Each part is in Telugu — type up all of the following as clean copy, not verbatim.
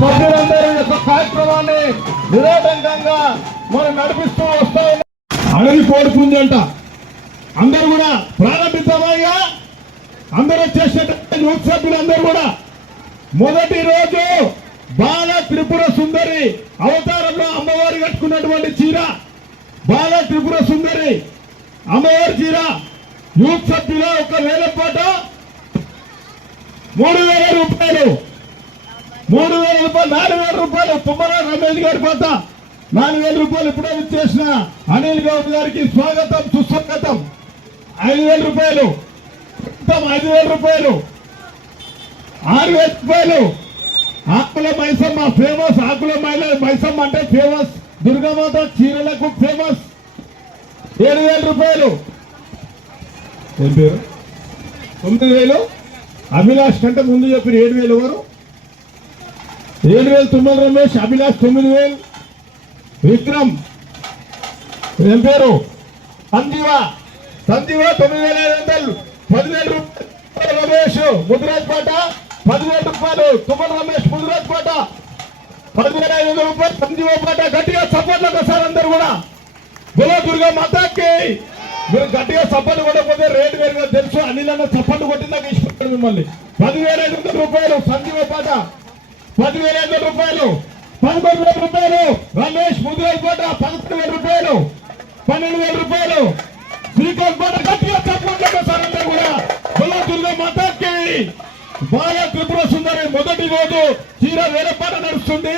సభ్యులందరూ యొక్క కార్యక్రమాన్ని నిరాటంకంగా మనం నడిపిస్తూ వస్తా ఉన్నాం. అడవి కోడిపుంజంట అందరూ కూడా ప్రారంభితమయ్యా. అందరూ వచ్చేసినటువంటి యూత్ సభ్యులందరూ కూడా మొదటి రోజు బాల త్రిపుర సుందరి అవతారంలో అమ్మవారి కట్టుకున్నటువంటి చీర, బాల త్రిపుర సుందరి అమ్మవారి చీర యూత్ సభ్యుల ఒక వేలపాట 3000 రూపాయలు, 3000 రూపాయలు, 4000 రూపాయలు తుమ్మల రమేష్ గారి పాత 4000 రూపాయలు ఇప్పుడే ఇచ్చేసిన అనిల్ గౌడ్ గారికి స్వాగతం సుస్వాగతం. 5000 రూపాయలు, 5000 రూపాయలు, 6000 రూపాయలు. ఆకుల మైసమ్మ ఫేమస్, ఆకుల మైసమ్మ అంటే ఫేమస్, దుర్గామాత చీరలకు ఫేమస్. 7000 రూపాయలు. ఏం పేరు? 9000. అభిలాష్ కంటే ముందు చెప్పిన 7000 ఎవరు? 7000 తుమ్మల రమేష్, అభిలాష్ 9000, విక్రమ్ ఏం పేరు? సంజీవ 9500, 10000 రూపాయలు రమేష్ ముదిరాజ్ పాట, 10000 రూపాయలు తుమ్మల రమేష్ ముదిరాజ్ పాట, 10500 రూపాయలు సంజీవ పాట. గట్టిగా సపోర్ట్లకు వస్తారు అందరు కూడా. బోలో దుర్గా మాతాకి. మీరు గట్టిగా సపోర్ట్ కొట్టకపోతే రేటు వేరుగా తెలుసు. అనిల్ అన్న సపోర్ట్ కొట్టిందాక ఇష్టపడి మిమ్మల్ని. 10500 రూపాయలు సంజీవ పాట, 10500 రూపాయలు, 11000 రూపాయలు రమేష్ ముదిరాజ్ పాట, 11000 రూపాయలు, 12000 రూపాయలు శ్రీకాంత్ పాట. గట్టిగా సపోర్ట్లకు వస్తారు అందరు కూడా. బోలో దుర్గా మాతాకి. బాల త్రిపుర సుందరి మొదటి రోజు చీర వేలపాట నడుస్తుంది.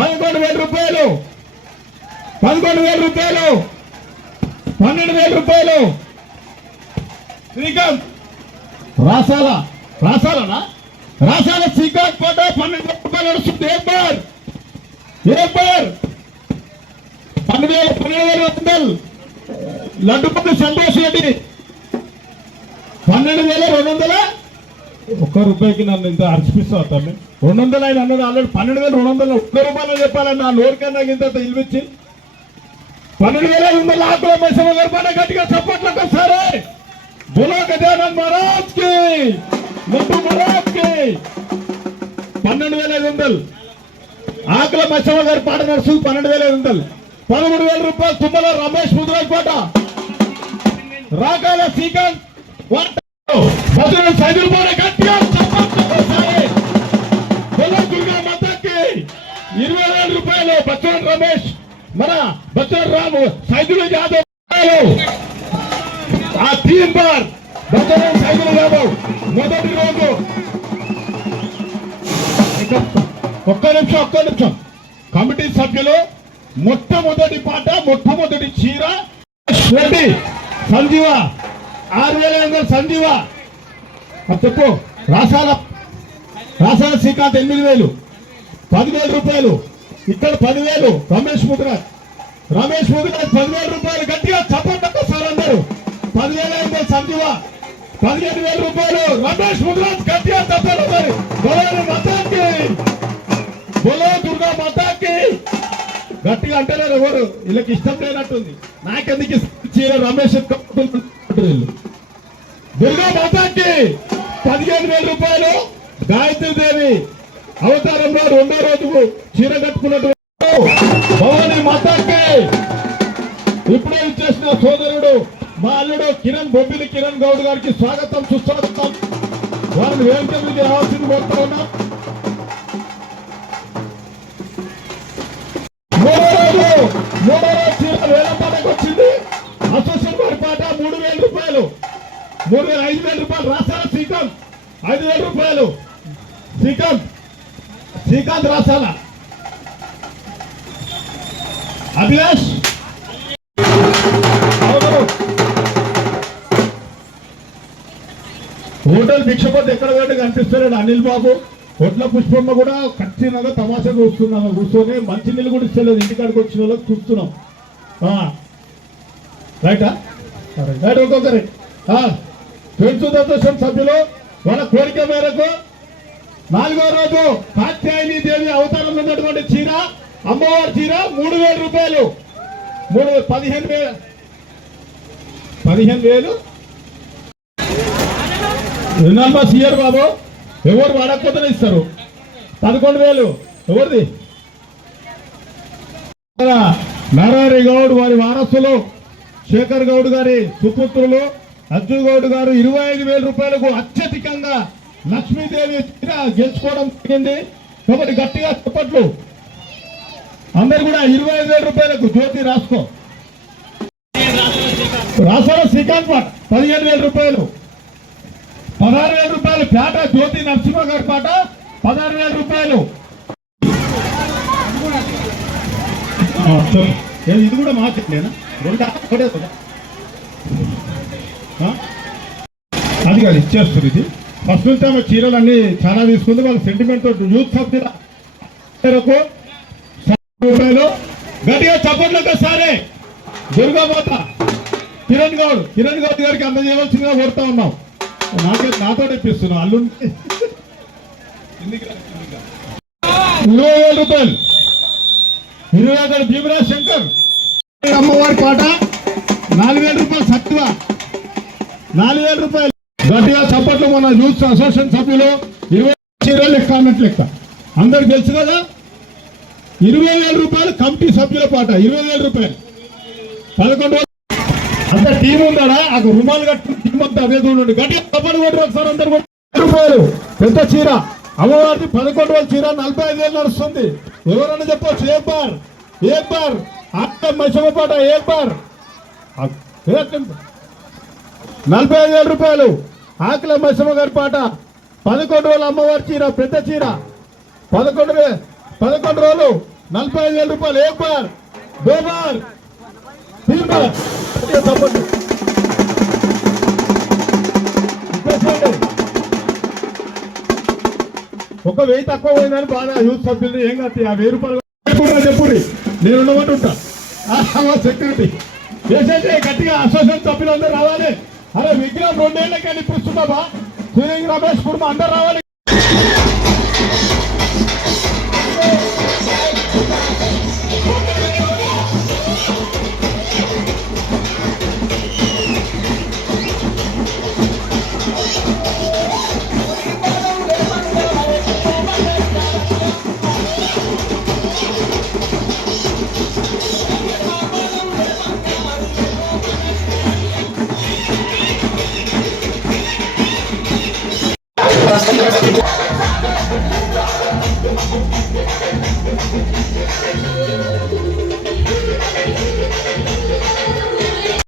11000 రూపాయలు, 11000 రూపాయలు, 12000 రూపాయలు శ్రీకాంత్ రాసాలనా శ్రీకాంత్ పాట 12000 రూపాయలు నడుస్తుంది. ఏపర్ 12000 లడ్డుపల్లి సంతోష్ రెడ్డి 12200. ఒక్క రూపాయికి నన్ను ఇంత అర్చిపిస్తావు తమ్మి. 200 ఆయన అన్నది ఆల్రెడీ. 12200 ఒక్క రూపాయలు చెప్పాలన్న నోరికన్నా ఇంత ఇల్విచ్చి 12500 ఆకుల మైసమ్మ గారి పాట. గట్టిగా సపోర్ట్లకు వస్తారే. బోలో గజానన్ మహారాజ్ కి, లడ్డు మహారాజ్ కి. 12500 ఆకుల మైసమ్మ గారి పాట నడుస్తుంది. 12500. 13000 రూపాయలు తుమ్మల రమేష్ ముదిరాజ్ పాట, రాకాల శ్రీకాంత్ సైదుల పాట. గట్టిగా సపోర్ట్లకు వస్తారే. బోలో దుర్గా మాతాకి. 20000 రూపాయలు బచ్చన్ రమేష్, మన బచ్చన్ రాము, సైదులు యాదవ్. ఆ తీన్ బార్ బచ్చన్ సైదులు యాదవ్ మొదటి రోజు. ఒక్క నిమిషం. కమిటీ సభ్యులు మొట్టమొదటి పాట, మొట్టమొదటి చీర రెడ్డి సంజీవ 6500 సంజీవ. చెప్పు. రాసాల శ్రీకాంత్ 8000, 10000 రూపాయలు. ఇక్కడ 10000 రమేష్ ముదిరాజ్ 10000 రూపాయలు. గట్టిగా చప్పట్లకు వస్తారు అందరూ. 10500 సంజీవ, 15000 రూపాయలు రమేష్ ముదిరాజ్. గట్టిగా చప్పట్లు మరి. బోలో మాతాకి, బోలో దుర్గా మాతాకి. గట్టిగా అంటారు ఎవరు? వీళ్ళకి ఇష్టం లేనట్టుంది. నాకెందుకు చీర రమేష్ దుర్గా మాతాకి. 15000 రూపాయలు గాయత్రీదేవి అవతారంలో రెండో రోజు చీర కట్టుకున్నటువంటి భవానీ మాతాకి. ఇప్పుడే ఇచ్చేసిన సోదరుడు మా అల్లుడు బొబ్బిలి కిరణ్ గౌడ్ గారికి స్వాగతం సుస్వాగతం. వారిని వేదిక మీద రావాల్సింది కోరుతా ఉన్నాం. మూడో రోజు చీర వేలపాటకు వచ్చింది. అసోసియేట్ వారి పాట 3000 రూపాయలు, 5000 రూపాయలు. రాసాల శ్రీకాంత్ 5000 రూపాయలు. శ్రీకాంత్ రాసాల. అభిలాష్ హోటల్ భిక్షపతి ఎక్కడ పోయి కనిపిస్తున్నాడు అనిల్ బాబు. ఒట్ల పుష్పమ్మ కూడా ఖచ్చితంగా తమాషా చూస్తున్నాం, కూర్చొని మంచి నీళ్ళు కూడా ఇస్తలేదు ఇంటికాడికి వచ్చిన వాళ్ళకి చూస్తున్నాం. రైటా రైట్ ఒక్కొక్కరి ఫ్రెండ్స్ అసోసియేషన్ సభ్యులు వాళ్ళ కోరిక మేరకు 4వ రోజు కాత్యాయని దేవి అవతారం ఉన్నటువంటి చీర, అమ్మవారి చీర 3,000 రూపాయలు. 15,000 విన్నామా సిఆర్ బాబు, ఎవరు వాడకపోతే ఇస్తారు. 11,000 ఎవరిది? నారాయణ గౌడ్ వారి వారసులు శేఖర్ గౌడ్ గారి సుపుత్రులు అర్జున్ గౌడ్ గారు 25,000 రూపాయలకు అత్యధికంగా లక్ష్మీదేవి గెలుచుకోవడం జరిగింది. కాబట్టి గట్టిగా చెప్పట్లు అందరు కూడా 25,000 రూపాయలకు. జ్యోతి రాసుకో, రాసాల శ్రీకాంత్ పాట 15,000 రూపాయలు. 16,000 రూపాయలు పేట జ్యోతి నరసింహ గారి పాట 16,000 రూపాయలు. ఇది కూడా మార్కెట్లేనా? 2 అది కాదు ఇచ్చేస్తుంది. ఇది ఫస్ట్ నుంచి ఆమె చీరలన్నీ చాలా తీసుకుంది. వాళ్ళ సెంటిమెంట్ తోటి యూత్ సభ్యుల రూపాయలు. గట్టిగా చప్పట్లతో సరే దుర్గామాత కిరణ్ గౌడ్ గారికి అందజేయవలసిందిగా కోరుతా ఉన్నాం. నాతో ఇప్పిస్తున్నాం అల్లుండి 20,000 రూపాయలు. 20,000 భీమరాజ్ శంకర్ అమ్మవారి పాట 4,000 రూపాయలు. సత్వ 4,000 రూపాయలు. గట్టిగా చప్పట్లు మన యూత్ అసోసియేషన్ సభ్యులు 20 చీరలు లెక్క అన్నట్లు లెక్క అందరికి తెలుసు కదా. 20,000 రూపాయలు కమిటీ సభ్యుల పాట 20,000 రూపాయలు. 11 రోజులు అంత టీం ఉందా? ఆ రుమాలు కట్టుకుని టీం అంతా అదే చూడండి. గట్టిగా చప్పట్లు కొట్టి ఒకసారి అందరు రూపాయలు. పెద్ద చీర అమ్మవారిని 11 రోజుల చీర 45,000 నడుస్తుంది. ఎవరన్నా చెప్పవచ్చు ఏ బార్ మైసమ్మ పాట ఏ బార్ 45,000 రూపాయలు. ఆకుల మైసమ్మ గారి పాట 11 రోజులు అమ్మవారి చీర పెద్ద చీర 11 రోజులు 45,000 రూపాయలు. ఏ బార్ దో బార్ తీన్ బార్. ఒక 1000 తక్కువ పోయిందని బాగా యూత్ సభ్యులు ఏం కాదు. 1000 రూపాయలు చెప్పుర్రి, నేను ఉండమంటుంటా. సెక్యూరిటీ చేసేసి గట్టిగా అసోసియేషన్ సభ్యులు అందరూ రావాలి. అరే విగ్రహం 2 ఏళ్ళకి ఇప్పిస్తున్నావా? శ్రీలింగ రమేష్ కుటుంబం అందరు రావాలి.